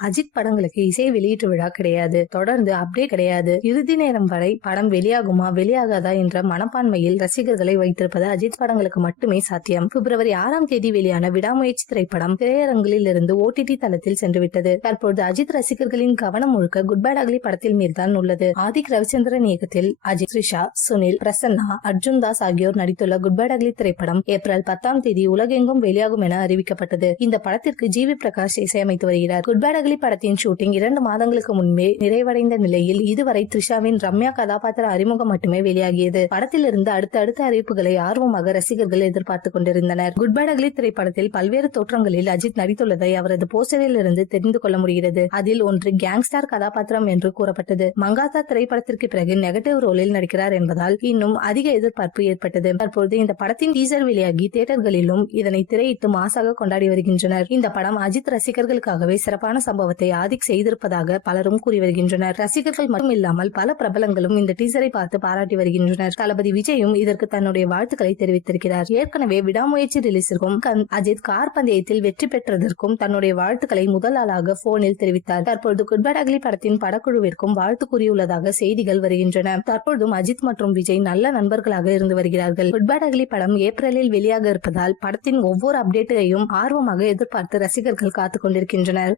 அஜித் படங்களுக்கு இசை வெளியீட்டு விழா கிடையாது. தொடர்ந்து அப்படியே கிடையாது. இறுதி நேரம் வரை படம் வெளியாகுமா வெளியாகாதா என்ற மனப்பான்மையில் ரசிகர்களை வைத்திருப்பது அஜித் படங்களுக்கு மட்டுமே சாத்தியம். பிப்ரவரி ஆறாம் தேதி வெளியான விடாமுயற்சி திரைப்படம் திரையரங்கில் இருந்து ஓடிடி தளத்தில் சென்றுவிட்டது. தற்போது அஜித் ரசிகர்களின் கவனம் முழுக்க குட் பேட் அகலி படத்தில் மீதுதான் உள்ளது. ஆதிக் ரவிச்சந்திரன் இயக்கத்தில் அஜித் த்ரிஷா சுனில் பிரசன்னா அர்ஜுன் தாஸ் ஆகியோர் நடித்துள்ள குட் பேட் அகலி திரைப்படம் ஏப்ரல் பத்தாம் தேதி உலகெங்கும் வெளியாகும் என அறிவிக்கப்பட்டது. இந்த படத்திற்கு ஜி வி பிரகாஷ் இசையமைத்து வருகிறார். குட் பேட் அகலி படத்தின் ஷூட்டிங் இரண்டு மாதங்களுக்கு முன்பே நிறைவடைந்த நிலையில் இதுவரை த்ரிஷாவின் ரம்யா கதாபாத்திர அறிமுகம் மட்டுமே வெளியாகியது. படத்திலிருந்து அடுத்த அடுத்த அறிவிப்புகளை ஆர்வமாக ரசிகர்கள் எதிர்பார்த்துக் கொண்டிருந்தனர். குட் பேட் அகலி திரைப்படத்தில் பல்வேறு தோற்றங்களில் அஜித் நடித்துள்ளதை அவரது போஸ்டரில் இருந்து தெரிந்து கொள்ள முடிகிறது. அதில் ஒன்று கேங்ஸ்டார் கதாபாத்திரம் என்று கூறப்பட்டது. மங்காத்தா திரைப்படத்திற்கு பிறகு நெகட்டிவ் ரோலில் நடிக்கிறார் என்பதால் இன்னும் அதிக எதிர்பார்ப்பு ஏற்பட்டது. தற்போது இந்த படத்தின் டீசர் வெளியாகி தியேட்டர்களிலும் இதனை திரையிட்டு மாசாக கொண்டாடி வருகின்றனர். இந்த படம் அஜித் ரசிகர்களுக்காகவே சிறப்பான சம்பவத்தை ஆதிக் செய்திருப்பதாக பலரும் கூறி வருகின்றனர். ரசிகர்கள் மட்டும் இல்லாமல் பல பிரபலங்களும் இந்த டீசரை பார்த்து பாராட்டி வருகின்றனர். தளபதி விஜயும் இதற்கு தன்னுடைய வாழ்த்துக்களை தெரிவித்திருக்கிறார். ஏற்கனவே விடாமுயற்சி ரிலீஸிற்கும் அஜித் கார் பந்தயத்தில் வெற்றி பெற்றதற்கும் தன்னுடைய வாழ்த்துக்களை முதல் ஆளாக போனில் தெரிவித்தார். தற்பொழுது குட்பட் அகலி படத்தின் படக்குழுவிற்கும் வாழ்த்து கூறியுள்ளதாக செய்திகள் வருகின்றன. தற்பொழுதும் அஜித் மற்றும் விஜய் நல்ல நண்பர்களாக இருந்து வருகிறார்கள். குட்பட் அகலி படம் ஏப்ரலில் வெளியாக இருப்பதால் படத்தின் ஒவ்வொரு அப்டேட்டையும் ஆர்வமாக எதிர்பார்த்து ரசிகர்கள் காத்துக் கொண்டிருக்கின்றனர்.